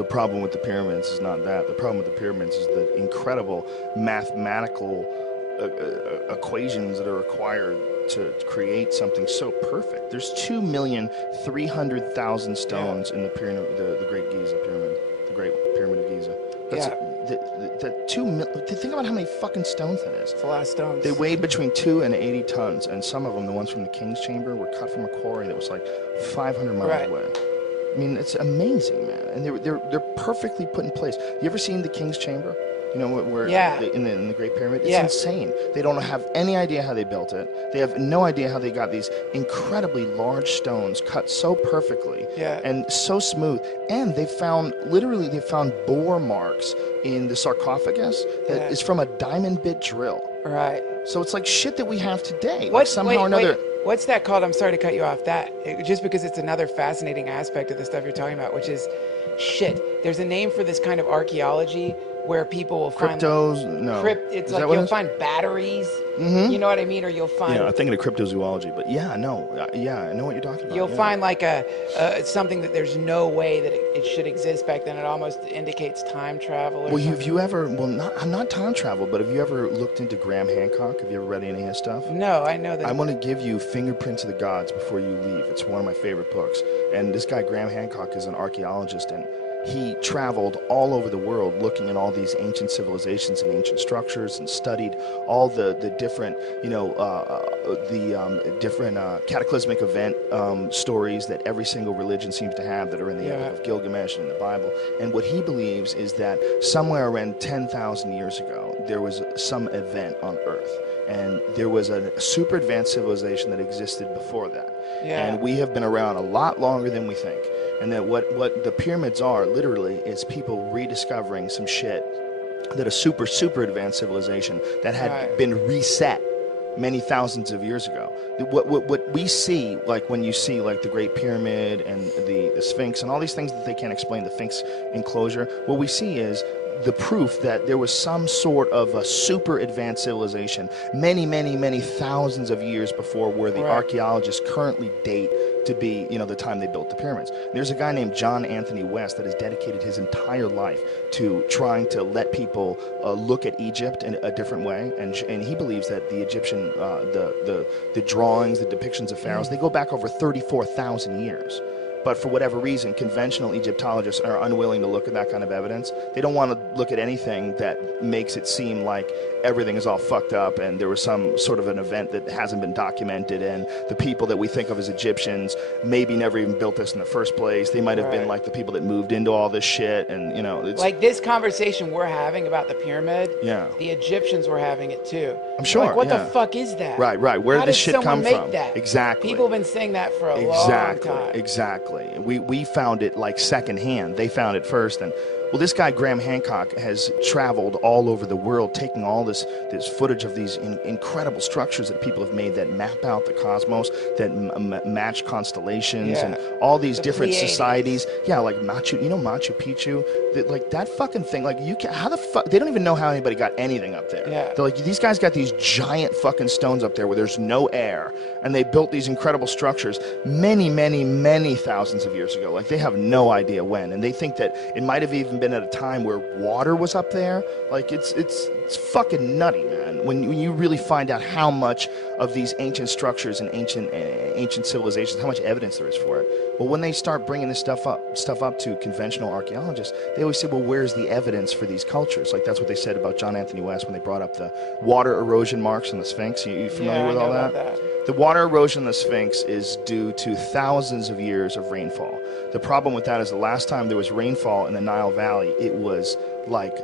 the problem with the pyramids is not that. The problem with the pyramids is the incredible mathematical equations that are required to create something so perfect. There's 2,300,000 stones in the pyramid, the Great Giza pyramid, the Great Pyramid of Giza. That's think about how many fucking stones that is. It's a lot of stones. They weighed between 2 and 80 tons, and some of them, the ones from the King's Chamber, were cut from a quarry that was like 500 miles away. I mean, it's amazing, man, and they're perfectly put in place. You ever seen the King's Chamber? You know, where in the Great Pyramid? It's insane. They don't have any idea how they built it. They have no idea how they got these incredibly large stones cut so perfectly and so smooth. And they found bore marks in the sarcophagus that is from a diamond bit drill. Right. So it's like shit that we have today. Like somehow or another. What's that called? I'm sorry to cut you off. Just because it's another fascinating aspect of the stuff you're talking about, which is shit. There's a name for this kind of archeology where people will find it's like you'll find batteries. You know what I mean? Or you'll find. Yeah, I'm thinking of cryptozoology, but I know what you're talking about. You'll find like something that there's no way that it should exist back then. It almost indicates time travel. Well, have you ever? Well, not time travel, but have you ever looked into Graham Hancock? Have you ever read any of his stuff? No, I know that. I want to give you Fingerprints of the Gods before you leave. It's one of my favorite books. And this guy Graham Hancock is an archaeologist, and he traveled all over the world looking at all these ancient civilizations and ancient structures, and studied all the different, different cataclysmic event stories that every single religion seems to have that are in the Epic of Gilgamesh and the Bible. And what he believes is that somewhere around 10,000 years ago, there was some event on Earth. And there was a super advanced civilization that existed before that. And we have been around a lot longer than we think. And that what the pyramids are, literally, is people rediscovering some shit that a super, super advanced civilization that had been reset many thousands of years ago. What we see, like when you see like the Great Pyramid and the Sphinx and all these things that they can't explain, the Sphinx enclosure, what we see is the proof that there was some sort of a super advanced civilization many, many, many thousands of years before where the archaeologists currently date to be, the time they built the pyramids. There's a guy named John Anthony West that has dedicated his entire life to trying to let people look at Egypt in a different way, and he believes that the Egyptian, the drawings, the depictions of pharaohs, they go back over 34,000 years. But for whatever reason, conventional Egyptologists are unwilling to look at that kind of evidence. They don't want to look at anything that makes it seem like everything is all fucked up and there was some sort of an event that hasn't been documented, and the people that we think of as Egyptians maybe never even built this in the first place. They might have been like the people that moved into all this shit, and it's like this conversation we're having about the pyramid. The Egyptians were having it too. I'm sure. Like, what the fuck is that? Right. Where did this shit come from? How did someone make that? Exactly. People have been saying that for a long time. Exactly. We found it like secondhand. They found it first, and well, this guy Graham Hancock has traveled all over the world, taking all this footage of these incredible structures that people have made that map out the cosmos, that match constellations, and all these different societies. Yeah, like Machu Picchu, like that fucking thing. Like how the fuck? They don't even know how anybody got anything up there. They're like, these guys got these giant fucking stones up there where there's no air, and they built these incredible structures many, many, many thousands of years ago. Like they have no idea when, and they think that it might have even been at a time where water was up there. Like it's fucking nutty, man. When you really find out how much of these ancient structures and ancient civilizations, how much evidence there is for it. Well, when they start bringing this stuff up to conventional archaeologists, they always say, well, where's the evidence for these cultures? Like that's what they said about John Anthony West when they brought up the water erosion marks on the Sphinx. You familiar with all that? The water erosion in the Sphinx is due to thousands of years of rainfall. The problem with that is the last time there was rainfall in the Nile Valley, it was like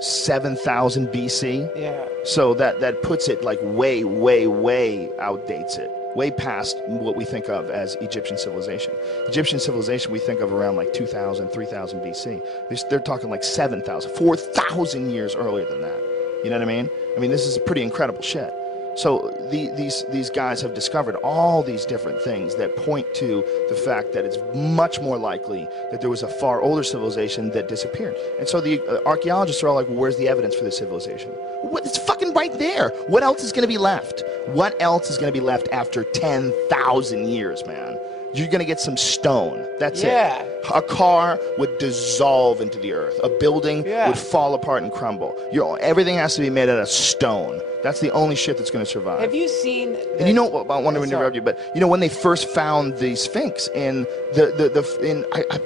7,000 BC. So that puts it like way, way, way outdates it. Way past what we think of as Egyptian civilization. Egyptian civilization we think of around like 2,000, 3,000 BC. They're talking like 7,000, 4,000 years earlier than that. You know what I mean? I mean, this is pretty incredible shit. So these guys have discovered all these different things that point to the fact that it's much more likely that there was a far older civilization that disappeared. And so the archaeologists are all like, well, where's the evidence for this civilization? It's fucking right there. What else is going to be left? What else is going to be left after 10,000 years, man? You're going to get some stone. That's Yeah. it. A car would dissolve into the earth. A building would fall apart and crumble. Everything has to be made out of stone. That's the only shit that's going to survive. Have you seen? And you know, I want to interrupt you, but you know when they first found the Sphinx in I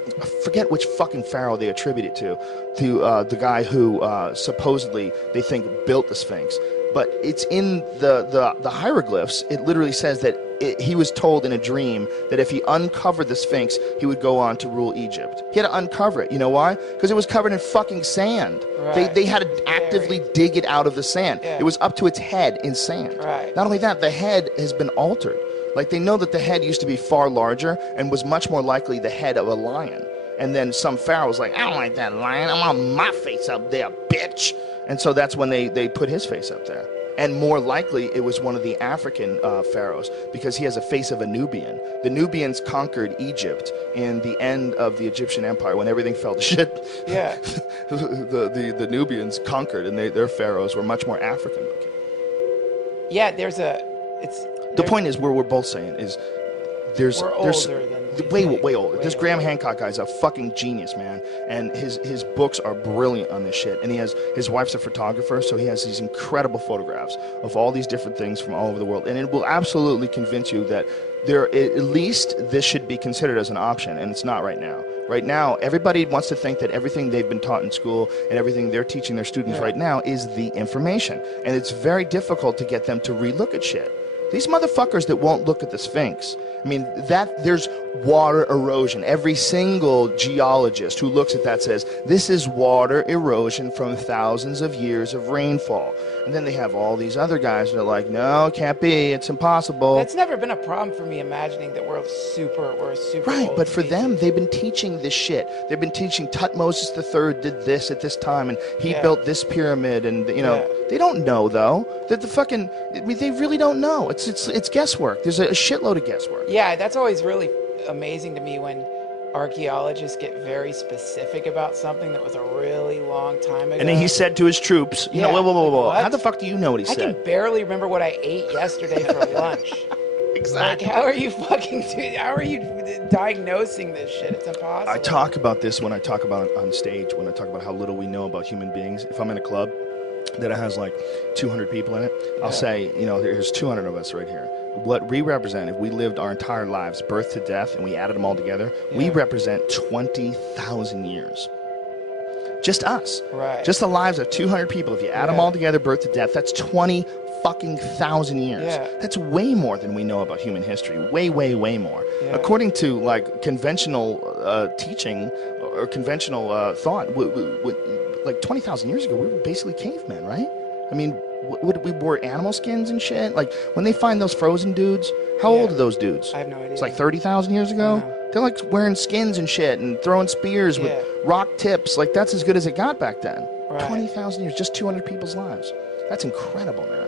forget which fucking pharaoh they attribute it to the guy who supposedly they think built the Sphinx, but it's in the hieroglyphs. It literally says that he was told in a dream that if he uncovered the Sphinx, he would go on to rule Egypt. He had to uncover it. You know why? Because it was covered in fucking sand. Right. They had to actively dig it out of the sand. Yeah. It was up to its head in sand. Right. Not only that, the head has been altered. Like, they know that the head used to be far larger and was much more likely the head of a lion. And then some pharaoh was like, I don't like that lion. I want my face up there, bitch. And so that's when they put his face up there. And more likely, it was one of the African pharaohs, because he has a face of a Nubian. The Nubians conquered Egypt in the end of the Egyptian Empire when everything fell to shit. Yeah. the Nubians conquered, and their pharaohs were much more African looking. Yeah, the point is, we're both saying is there's older than way older. This Graham Hancock guy's a fucking genius, man, and his books are brilliant on this shit. And his wife's a photographer, so he has these incredible photographs of all these different things from all over the world, and it will absolutely convince you that at least this should be considered as an option, and it's not right now. Right now, everybody wants to think that everything they've been taught in school and everything they're teaching their students right now is the information, and it's very difficult to get them to relook at shit. These motherfuckers that won't look at the Sphinx, I mean, there's water erosion. Every single geologist who looks at that says, this is water erosion from thousands of years of rainfall. And then they have all these other guys that are like, no, it can't be, it's impossible. That's never been a problem for me, imagining that we're a super Right, old but for species. them, they've been teaching this shit. They've been teaching Tutmosis III did this at this time, and he built this pyramid, and, you know, they don't know, though. That they really don't know. It's guesswork. There's a shitload of guesswork. Yeah, that's always really amazing to me when archaeologists get very specific about something that was a really long time ago. And then he said to his troops, you know, whoa. How the fuck do you know what he said? I can barely remember what I ate yesterday for lunch. Exactly. Like, how are you diagnosing this shit? It's impossible. I talk about this when I talk about on stage, when I talk about how little we know about human beings. If I'm in a club that has like 200 people in it, I'll say, you know, there's 200 of us right here. What we represent, if we lived our entire lives, birth to death, and we added them all together, we represent 20,000 years. Just us. Right. Just the lives of 200 people. If you add them all together, birth to death, that's 20,000 years. Yeah. That's way more than we know about human history. Way more. Yeah. According to like conventional teaching or conventional thought, like 20,000 years ago, we were basically cavemen, right? I mean, we wore animal skins and shit. Like, when they find those frozen dudes, how old are those dudes? I have no idea. It's like 30,000 years ago? They're like wearing skins and shit and throwing spears with rock tips. Like, that's as good as it got back then. Right. 20,000 years, just 200 people's lives. That's incredible, man.